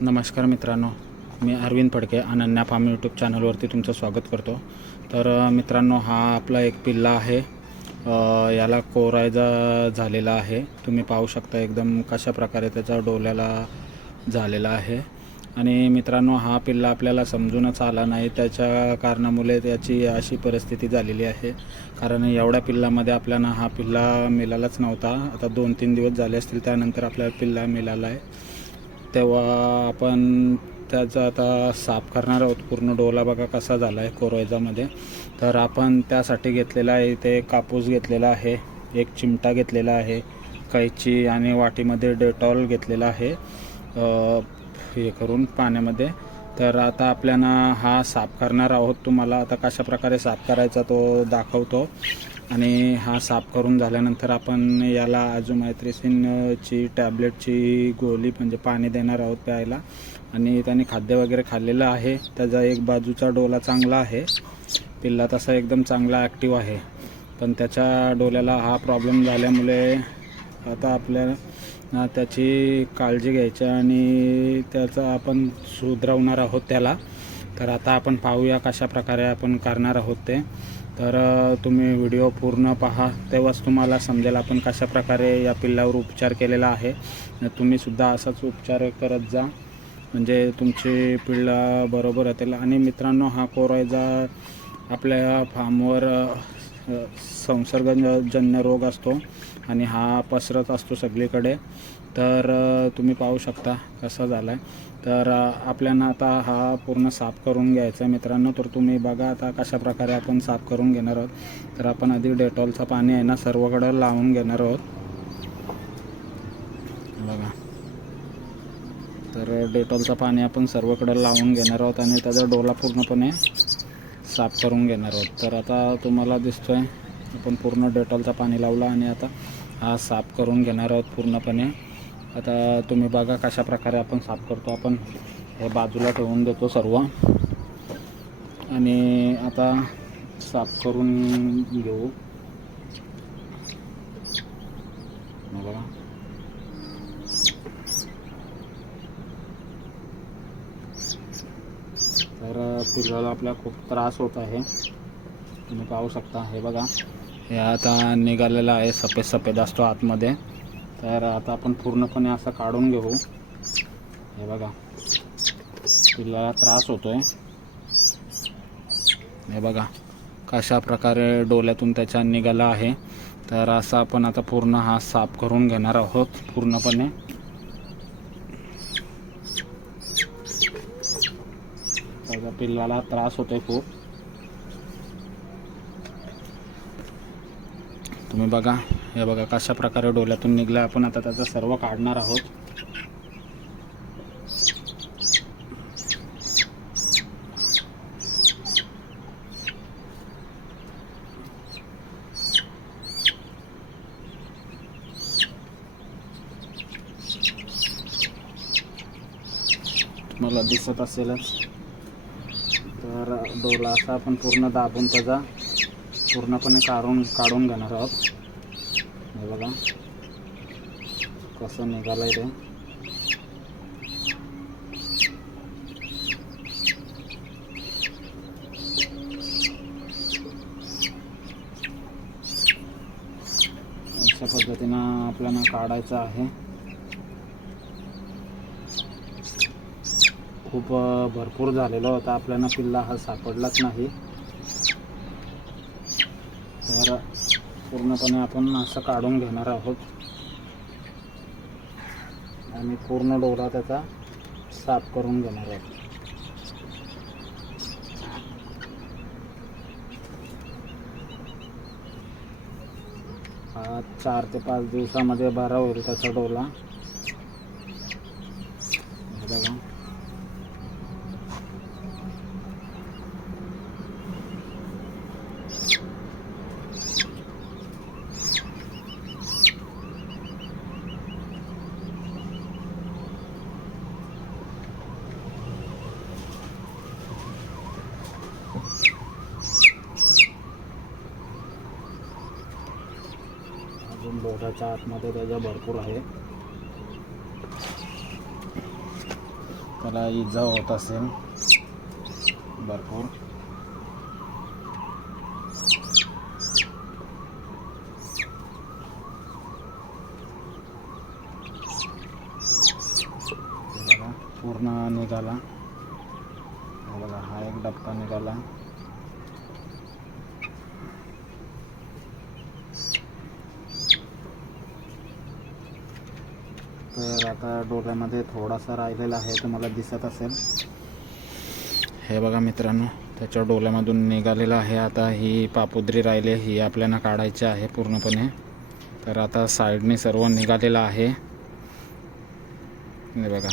नमस्कार मित्रांनो मी अरविंद फडके अनन्या फार्म यूट्यूब चॅनलवरती तुमचं स्वागत करतो. तर मित्रांनो हा आपला एक पिल्ला आहे. याला कोरायजा झालेला आहे. तुम्ही पाहू शकता एकदम कशा प्रकारे त्याचा डोल्याला झालेला आहे. आणि मित्रांनो हा पिल्ला आपल्याला समजूनच आला नाही. त्याच्या कारणामुळे त्याची अशी परिस्थिती झालेली आहे. कारण एवढ्या पिल्लामध्ये आपल्याला हा पिल्ला मिळालाच नव्हता. आता दोन तीन दिवस झाले असतील त्यानंतर आपल्याला पिल्ला मिळाला आहे. तेव्हा आपण त्याचा आता साफ करणार आहोत. पूर्ण डोला बघा कसा झाला आहे कोरोयजामध्ये तर आपण त्यासाठी घेतलेला आहे इथे कापूस घेतलेला आहे एक चिमटा घेतलेला आहे कैची आणि वाटीमध्ये डेटॉल घेतलेला आहे हे करून पाण्यामध्ये. तर आता आपल्याला हा साफ करणार आहोत तुम्हाला. आता कशा प्रकारे साफ करायचा तो दाखवतो. आणि हा साफ करून झाल्यानंतर आपण याला आजूमायत्रिसिनची टॅबलेटची गोळी म्हणजे पाणी देणार आहोत प्यायला. आणि त्याने खाद्य वगैरे खाल्लेलं आहे. त्याचा एक बाजूचा डोला चांगला आहे. पिल्ला तसा एकदम चांगला ॲक्टिव्ह आहे. पण त्याच्या डोल्याला हा प्रॉब्लेम झाल्यामुळे आता आपल्याला त्याची काळजी घ्यायची आणि त्याचा आपण सुधरवणार आहोत त्याला. तर आता आपण पाहूया कशा प्रकारे आपण करणार आहोत ते. तर तुम्ही व्हिडिओ पूर्ण पहा. तेव्हाच तुम्हाला समजेल आपण कशा प्रकारे या पिल्लावर उपचार केलेला आहे. तुम्हीसुद्धा असाच उपचार करत जा. म्हणजे तुमची पिल्ला बरोबर येतील. आणि मित्रांनो हा कोरायचा आपल्या फार्मवर संसर्गजन्य रोग असतो आणि हा पसरत असतो सगळीकडे. तर तुम्ही पाहू शकता कसा झाला आहे तर अ, आपल्याला आता हा पूर्ण साफ करून घ्यायचा आहे मित्रांनो. तर तुम्ही बघा आता कशा प्रकारे आपण साफ करून घेणार आहोत. तर आपण आधी डेटॉलचं पाणी आहे ना सर्वकडं लावून घेणार आहोत. बघा. तर डेटॉलचं पाणी आपण सर्वकडं लावून घेणार आहोत आणि त्याचा डोला पूर्णपणे साफ करून घेणार आहोत. तर आता तुम्हाला दिसतोय आपण पूर्ण डेटॉलचं पाणी लावलं आणि आता हा साफ करून घेणार आहोत पूर्णपणे. आता तुम्ही बघा कशा प्रकारे आपण साफ करतो. आपण हे बाजूला ठेवून देतो सर्व. आणि आता साफ करून घेऊ. बघा. तर पिल्लाला आपला खूप त्रास होत आहे. तुम्ही पाहू शकता. हे बघा. हे आता निघालेलं आहे सफेद सफेद असतो आतमध्ये. तर आता आपण पूर्णपणे असं काढून घेऊ. हे बघा. पिल्लाला त्रास होतो आहे हे बघा. कशा प्रकारे डोल्यातून त्याच्या निघाला आहे. तर असं आपण आता पूर्ण हा साफ करून घेणार आहोत पूर्णपणे. पिल्लाला त्रास होतोय खूप. तुम्ही बघा. हे बघा कशा प्रकारे डोल्यातून निघला आपण आता त्याचा सर्व काढणार आहोत. तुम्हाला दिसत असेलच. तर डोला असा आपण पूर्ण दाबून त्याचा पूर्णपणे काढून काढून घेणार आहोत. हे बघा. कसं निघालंय ते. अशा पद्धतीनं आपल्याला काढायचं आहे. खूप भरपूर झालेला होता आपल्याला पिल्ला हा सापडलाच नाही तर पूर्णपणे आपण असं काढून घेणार आहोत. आणि पूर्ण डोला त्याचा साफ करून घेणार आहोत. चार ते पाच दिवसामध्ये बरा होईल त्याचा डोला हे बघा पोटाच्या आतमध्ये त्याच्या भरपूर आहे. त्याला इजा होत असेल. भरपूर. बघा पूर्ण निघाला. हा बघा हा एक डबका निघाला. तर आता डोळ्यामध्ये थोडासा राहिलेला आहे तुम्हाला दिसत असेल. हे बघा मित्रांनो त्याच्या डोल्यामधून निघालेलं आहे. आता ही पापुद्री राहिली ही आपल्याला काढायची आहे पूर्णपणे. तर आता साईडने सर्व निघालेलं आहे. हे बघा.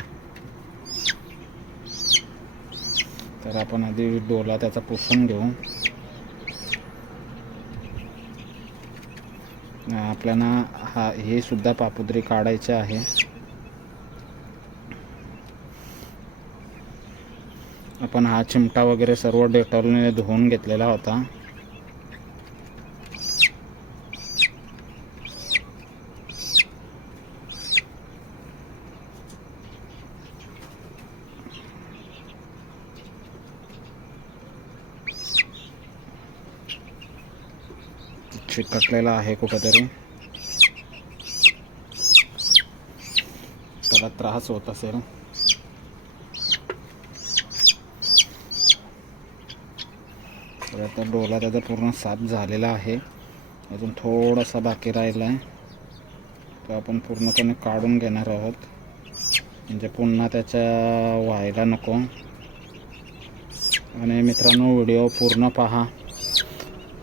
तर आपण आधी डोला त्याचा पुसून घेऊ. आपल्याला हा हे सुद्धा पापुद्री काढायचे आहे. आपण हा चिमटा वगैरे सर्व डेटॉलने धुवून घेतलेला होता. चिकटलेला आहे कुठंतरी. त्याला त्रास होत असेल. तर आता डोला त्याचा पूर्ण साफ झालेला आहे. अजून थोडासा बाकी राहिला आहे तो आपण पूर्णपणे काढून घेणार आहोत. म्हणजे पुन्हा त्याच्या व्हायला नको. आणि मित्रांनो व्हिडिओ पूर्ण पहा.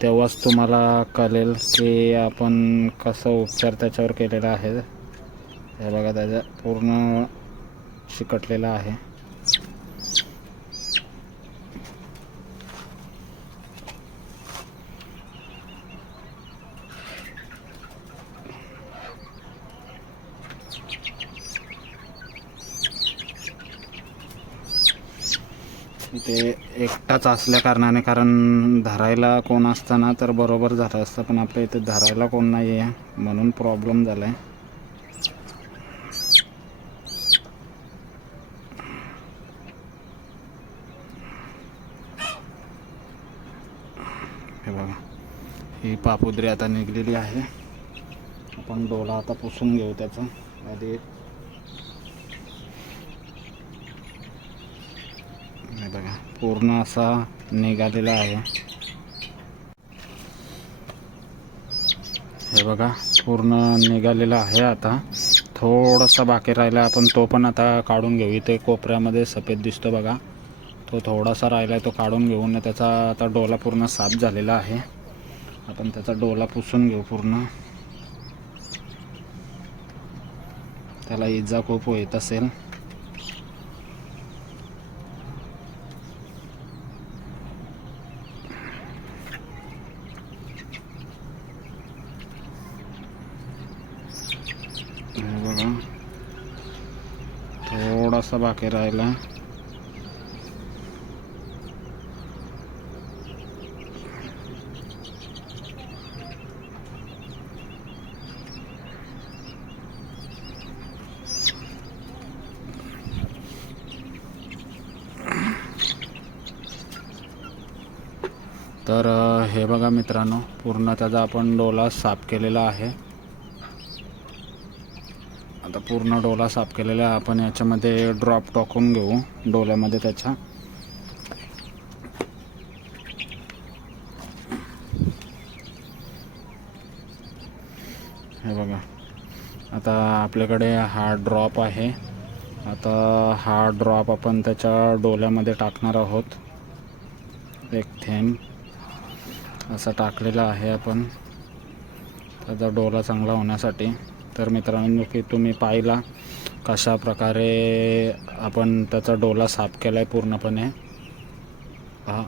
तेव्हाच तुम्हाला कळेल की आपण कसं उपचार त्याच्यावर केलेला आहे. हे बघा त्याचा पूर्ण चिकटलेला आहे. इथे एकटाच असल्या कारणाने कारण धरायला कोण असताना तर बरोबर झालं असतं पण आपल्या इथे धरायला कोण नाही आहे म्हणून प्रॉब्लेम झाला आहे हे बघा ही पापुद्री आता निघलेली आहे. आपण डोला आता पुसून घेऊ त्याचा. आधी हे बघा पूर्ण असा निघालेला आहे. हे बघा पूर्ण निघालेला आहे आता. थोडासा बाकी राहिला आपण तो पण आता काढून घेऊ. इथे कोपऱ्यामध्ये सफेद दिसतो बघा. तो थोडासा राहिला तो काढून घेऊन त्याचा आता डोला पूर्ण साफ झालेला आहे. आपण त्याचा डोला पुसून घेऊ पूर्ण. त्याला इजा खूप होत असेल हे बघा थोडासा बाकी राहिला तर हे बघा मित्रांनो पूर्ण त्याचा आपण डोला साफ केलेला आहे. पूर्ण डोला साफ केलेला आहे. आपण याच्यामध्ये ड्रॉप टाकून घेऊ. डोल्यामध्ये त्याच्या. हे बघा. आता आपल्याकडे हा ड्रॉप आहे. आता हा ड्रॉप आपण त्याच्या डोल्यामध्ये टाकणार आहोत. एक थेंब. असा टाकलेला आहे आपण. त्याचा डोला चांगला होण्यासाठी. तर मित्रांनो की तुम्ही पाहिला कशा प्रकारे आपण त्याचा डोला साफ केला आहे पूर्णपणे. हा.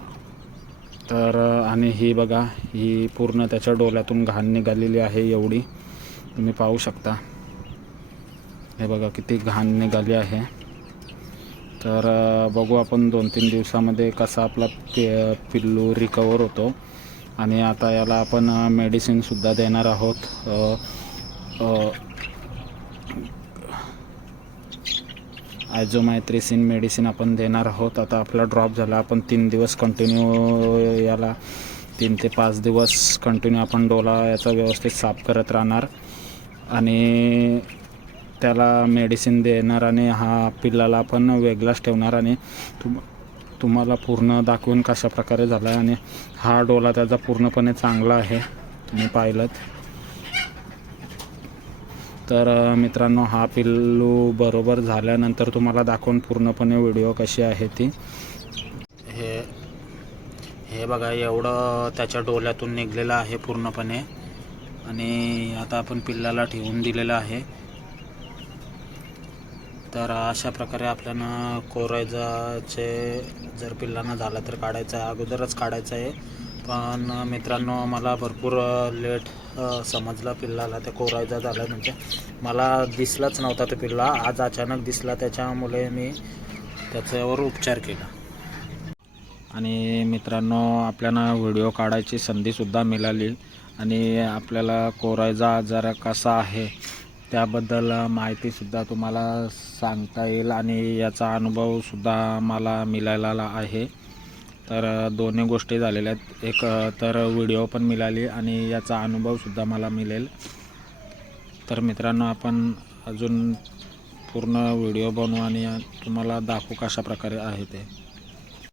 तर आणि ही बघा ही पूर्ण त्याच्या डोल्यातून घाण निघालेली आहे एवढी. तुम्ही पाहू शकता. हे बघा किती घाण निघाली आहे. तर बघू आपण दोन तीन दिवसामध्ये कसा आपला पि पिल्लू रिकवर होतो. आणि आता याला आपण मेडिसिनसुद्धा देणार आहोत. ॲझोमायथ्रेसिन मेडिसिन आपण देणार आहोत आता आपला ड्रॉप झाला आपण तीन दिवस कंटिन्यू याला तीन ते पाच दिवस कंटिन्यू आपण डोला याचा व्यवस्थित साफ करत राहणार. आणि त्याला मेडिसिन देणार आणि हा पिल्लाला आपण वेगळाच ठेवणार. आणि तुम तुम्हाला पूर्ण दाखवून कशा प्रकारे झाला आहे आणि हा डोला त्याचा पूर्णपणे चांगला आहे. तुम्ही पाहिलं तर मित्रांनो हा पिल्लू बरोबर झाल्यानंतर तुम्हाला दाखवून पूर्णपणे व्हिडिओ कशी आहे ती. हे हे बघा एवढं त्याच्या डोल्यातून निघलेलं आहे पूर्णपणे. आणि आता आपण पिल्लाला ठेवून दिलेलं आहे. तर अशा प्रकारे आपल्यानं कोरायजाचे जर पिल्लांना झालं तर काढायचं आहे. अगोदरच काढायचं आहे. पण मित्रांनो मला भरपूर लेट समजलं पिल्लाला. त्या कोरायचा झाला म्हणजे. मला दिसलाच नव्हता तो पिल्ला. आज अचानक दिसला. त्याच्यामुळे मी त्याच्यावर उपचार केला. आणि मित्रांनो आपल्याला व्हिडिओ काढायची संधीसुद्धा मिळाली. आणि आपल्याला कोरायचा आजार कसा आहे त्याबद्दल माहितीसुद्धा तुम्हाला सांगता येईल. आणि याचा अनुभवसुद्धा मला मिळालेला आहे. तर दोन्ही गोष्टी झालेल्या आहेत. एक तर व्हिडिओ पण मिळाली आणि याचा अनुभवसुद्धा मला मिळेल. तर मित्रांनो आपण अजून पूर्ण व्हिडिओ बनवू आणि तुम्हाला दाखवू कशा प्रकारे आहे ते.